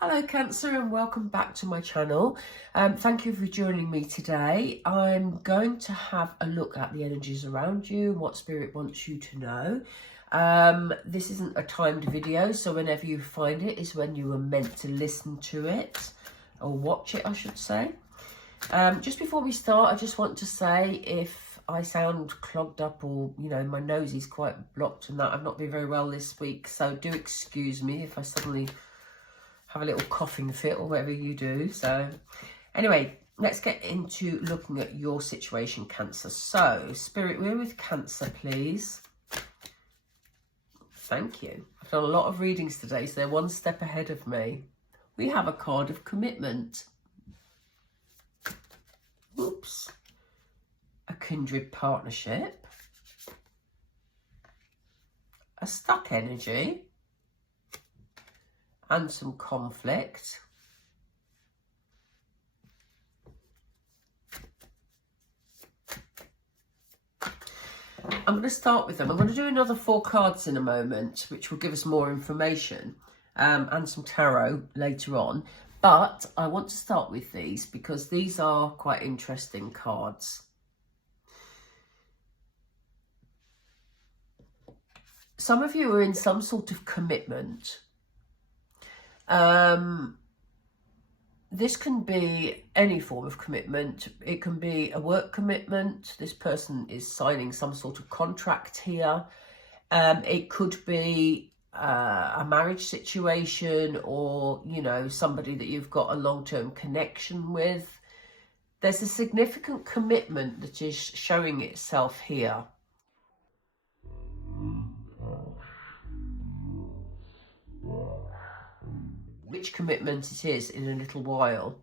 Hello Cancer and welcome back to my channel. Thank you for joining me today. I'm going to have a look at the energies around you and what Spirit wants you to know. This isn't a timed video, so whenever you find it is when you were meant to listen to it, or watch it I should say. Just before we start, I just want to say if I sound clogged up or, my nose is quite blocked and that, I've not been very well this week, so do excuse me if I suddenly have a little coughing fit or whatever you do. So anyway, let's get into looking at your situation, Cancer. So Spirit, we're with Cancer, please. Thank you. I've done a lot of readings today, so they're one step ahead of me. We have a card of commitment. Whoops. A kindred partnership. A stuck energy. And some conflict. I'm going to start with them. I'm going to do another 4 cards in a moment, which will give us more information and some tarot later on. But I want to start with these because these are quite interesting cards. Some of you are in some sort of commitment. This can be any form of commitment. It can be a work commitment. This person is signing some sort of contract here. It could be a marriage situation or, somebody that you've got a long-term connection with. There's a significant commitment that is showing itself here. Which commitment it is in a little while.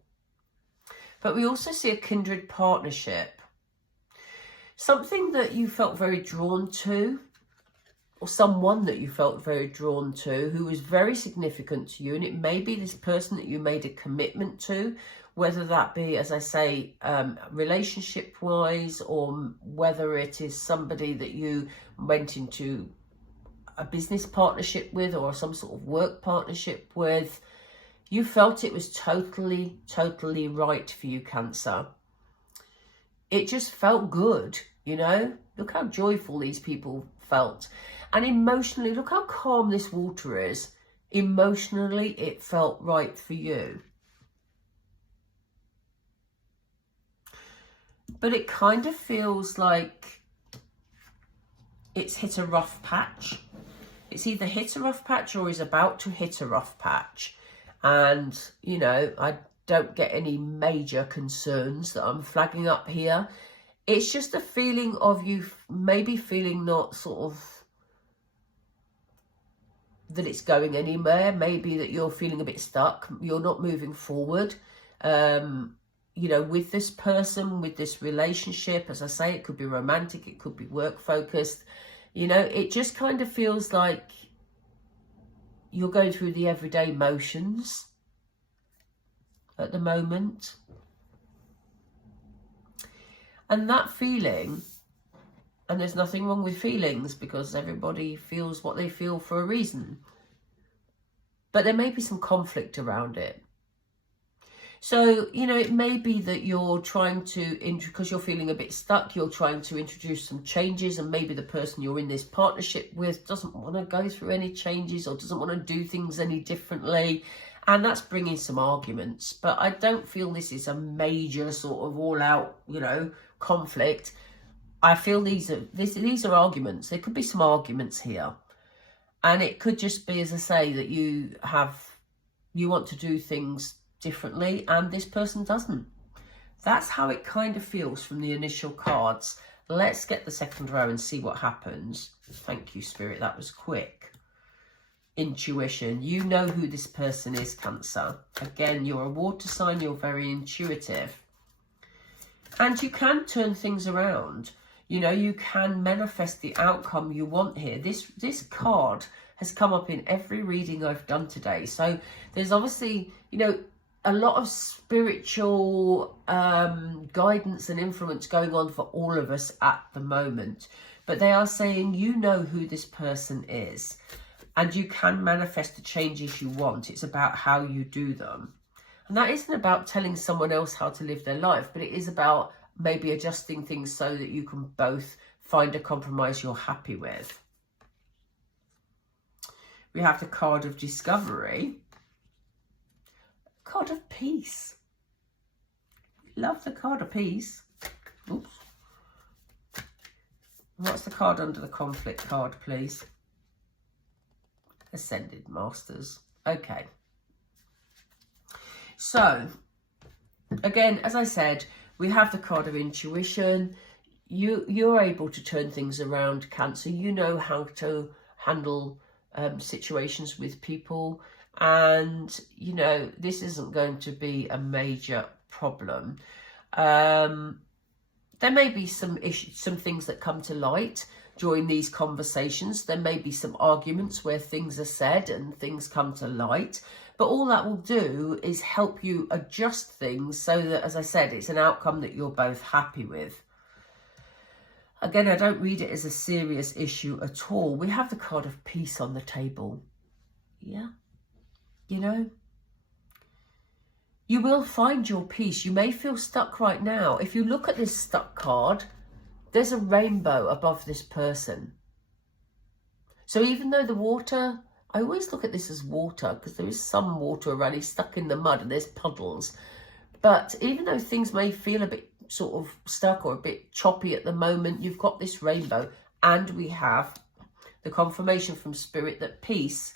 But we also see a kindred partnership. Something that you felt very drawn to, or someone that you felt very drawn to who was very significant to you. And it may be this person that you made a commitment to, whether that be, as I say, relationship-wise, or whether it is somebody that you went into a business partnership with or some sort of work partnership with. You felt it was totally right for you, Cancer. It just felt good, Look how joyful these people felt. And emotionally, look how calm this water is. Emotionally, it felt right for you. But it kind of feels like it's hit a rough patch. It's either hit a rough patch or is about to hit a rough patch. And, I don't get any major concerns that I'm flagging up here. It's just a feeling of you maybe feeling not sort of that it's going anywhere. Maybe that you're feeling a bit stuck. You're not moving forward, with this person, with this relationship. As I say, it could be romantic. It could be work focused. It just kind of feels like you're going through the everyday motions at the moment. And that feeling, and there's nothing wrong with feelings because everybody feels what they feel for a reason. But there may be some conflict around it. So, it may be that you're trying to, because you're feeling a bit stuck, you're trying to introduce some changes, and maybe the person you're in this partnership with doesn't want to go through any changes or doesn't want to do things any differently. And that's bringing some arguments. But I don't feel this is a major sort of all-out, conflict. I feel these are arguments. There could be some arguments here. And it could just be, as I say, that you want to do things differently and this person doesn't. That's how it kind of feels from the initial cards. Let's get the second row and see what happens. Thank you, Spirit. That was quick. Intuition. You know who this person is, Cancer. Again, you're a water sign. You're very intuitive. And you can turn things around. You can manifest the outcome you want here. This card has come up in every reading I've done today. So there's obviously, a lot of spiritual guidance and influence going on for all of us at the moment. But they are saying, you know who this person is. And you can manifest the changes you want. It's about how you do them. And that isn't about telling someone else how to live their life, but it is about maybe adjusting things so that you can both find a compromise you're happy with. We have the card of discovery. Card of peace. Love the card of peace. Oops. What's the card under the conflict card, please? Ascended Masters. Okay. So, again, as I said, we have the card of intuition. You're able to turn things around, Cancer. You know how to handle situations with people. And, you know, this isn't going to be a major problem. There may be some issues, some things that come to light during these conversations. There may be some arguments where things are said and things come to light. But all that will do is help you adjust things so that, as I said, it's an outcome that you're both happy with. Again, I don't read it as a serious issue at all. We have the card of peace on the table. Yeah. You know, you will find your peace. You may feel stuck right now. If you look at this stuck card, there's a rainbow above this person. So even though the water, I always look at this as water because there is some water around. He's stuck in the mud and there's puddles. But even though things may feel a bit sort of stuck or a bit choppy at the moment, you've got this rainbow. And we have the confirmation from Spirit that peace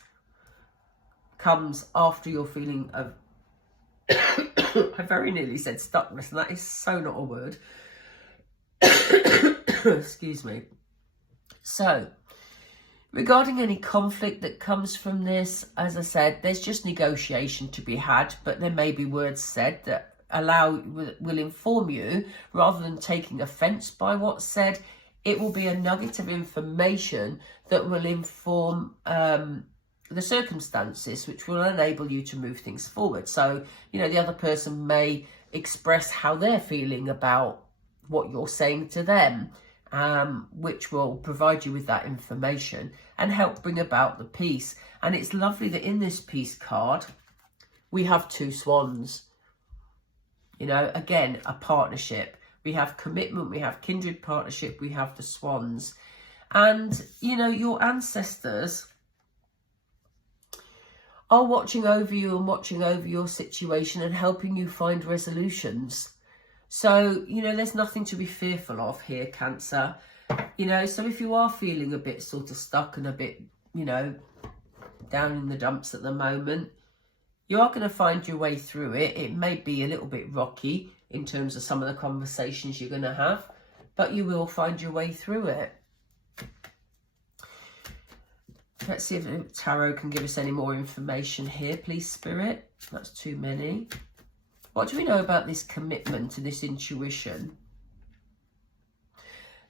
comes after your feeling of I very nearly said stuckness, and that is so not a word. Excuse me. So, regarding any conflict that comes from this, as I said, there's just negotiation to be had, but there may be words said that will inform you, rather than taking offence by what's said. It will be a nugget of information that will inform the circumstances, which will enable you to move things forward. So, you know, the other person may express how they're feeling about what you're saying to them, which will provide you with that information and help bring about the peace. And it's lovely that in this peace card, we have two swans. You know, again, a partnership. We have commitment, we have kindred partnership, we have the swans. And, you know, your ancestors are watching over you and watching over your situation and helping you find resolutions. So, you know, there's nothing to be fearful of here, Cancer. You know, so if you are feeling a bit sort of stuck and a bit, you know, down in the dumps at the moment, you are going to find your way through it. It may be a little bit rocky in terms of some of the conversations you're going to have, but you will find your way through it. Let's see if the tarot can give us any more information here, please, Spirit. That's too many. What do we know about this commitment and this intuition?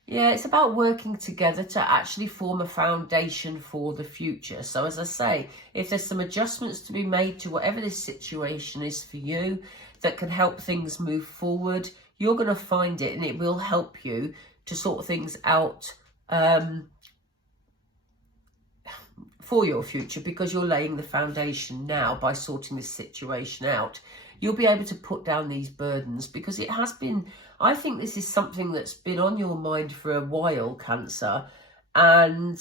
Yeah, it's about working together to actually form a foundation for the future. So as I say, if there's some adjustments to be made to whatever this situation is for you that can help things move forward, you're going to find it, and it will help you to sort things out for your future, because you're laying the foundation now by sorting this situation out. You'll be able to put down these burdens, because it has been, I think this is something that's been on your mind for a while, Cancer, and,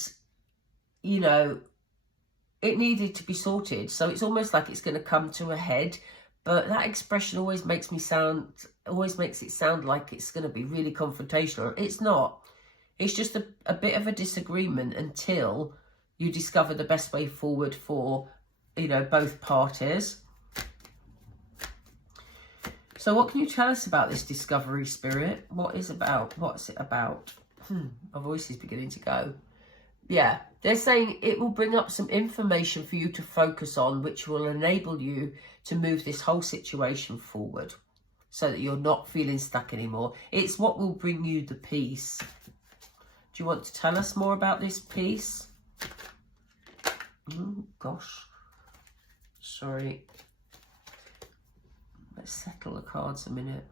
you know, it needed to be sorted. So it's almost like it's going to come to a head, but that expression always makes it sound like it's going to be really confrontational. It's not. It's just a bit of a disagreement until you discover the best way forward for, you know, both parties. So what can you tell us about this discovery, Spirit? What's it about? My voice is beginning to go. Yeah, they're saying it will bring up some information for you to focus on, which will enable you to move this whole situation forward so that you're not feeling stuck anymore. It's what will bring you the peace. Do you want to tell us more about this peace? Oh, gosh. Sorry. Let's settle the cards a minute.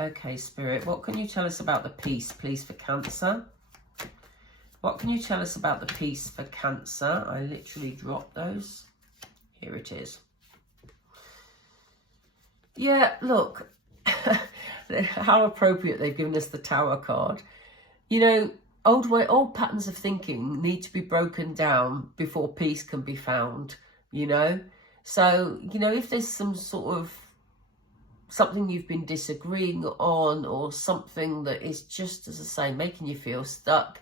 Okay, Spirit, what can you tell us about the peace, please, for Cancer? What can you tell us about the peace for Cancer? I literally dropped those. Here it is. Yeah, look, how appropriate they've given us the Tower card. You know, old patterns of thinking need to be broken down before peace can be found, you know. So, you know, if there's some sort of something you've been disagreeing on, or something that is just, as I say, making you feel stuck,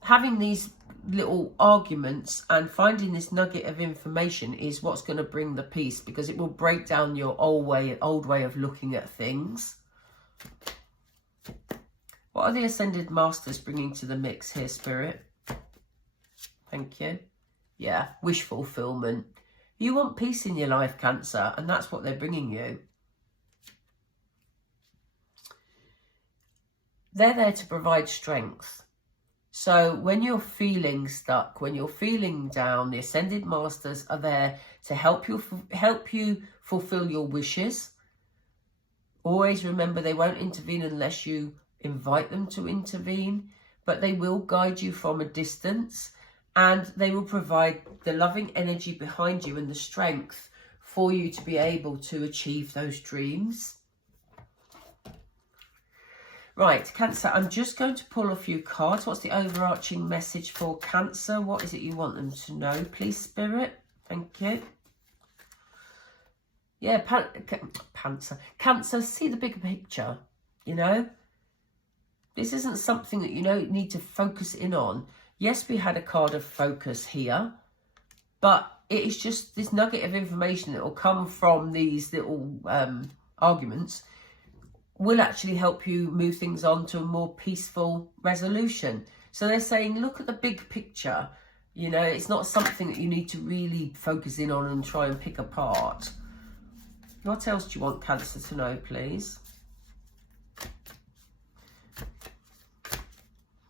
having these little arguments and finding this nugget of information is what's going to bring the peace, because it will break down your old way of looking at things. What are the Ascended Masters bringing to the mix here, Spirit? Thank you. Yeah, wish fulfillment. You want peace in your life, Cancer, and that's what they're bringing you. They're there to provide strength. So when you're feeling stuck, when you're feeling down, the Ascended Masters are there to help you fulfill your wishes. Always remember, they won't intervene unless you invite them to intervene, but they will guide you from a distance, and they will provide the loving energy behind you and the strength for you to be able to achieve those dreams. Right, Cancer, I'm just going to pull a few cards. What's the overarching message for Cancer? What is it you want them to know, please, Spirit? Thank you. Yeah, Cancer, see the bigger picture, you know? This isn't something that you need to focus in on. Yes, we had a card of focus here, but it is just this nugget of information that will come from these little arguments will actually help you move things on to a more peaceful resolution. So they're saying, look at the big picture. You know, it's not something that you need to really focus in on and try and pick apart. What else do you want Cancer to know, please?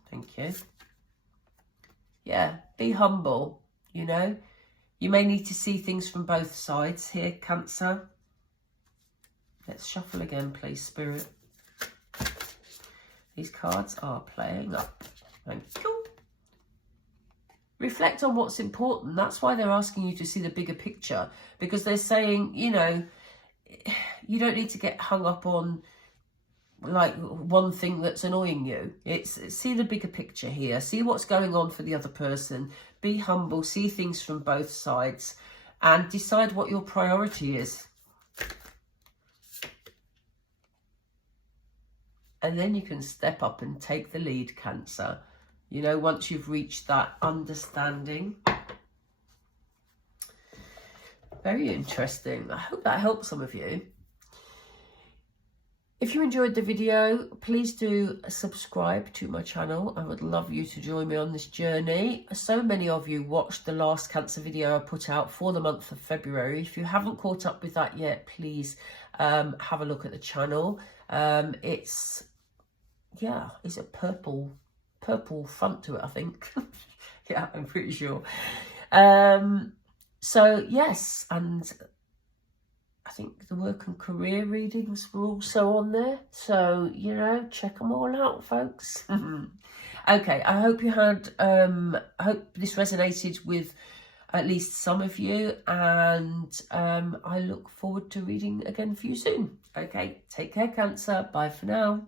Thank you. Yeah, be humble, you know. You may need to see things from both sides here, Cancer. Let's shuffle again, please, Spirit. These cards are playing up. Thank you. Reflect on what's important. That's why they're asking you to see the bigger picture, because they're saying, you know, you don't need to get hung up on like one thing that's annoying you. It's see the bigger picture here. See what's going on for the other person. Be humble. See things from both sides and decide what your priority is. And then you can step up and take the lead, Cancer. You know, once you've reached that understanding. Very interesting. I hope that helps some of you. If you enjoyed the video, please do subscribe to my channel. I would love you to join me on this journey. So many of you watched the last Cancer video I put out for the month of February. If you haven't caught up with that yet, please have a look at the channel. It's a purple front to it, I think. Yeah, I'm pretty sure. So yes, and I think the work and career readings were also on there. So, you know, check them all out, folks. Okay, I hope you had, I hope this resonated with at least some of you. And I look forward to reading again for you soon. Okay, take care, Cancer. Bye for now.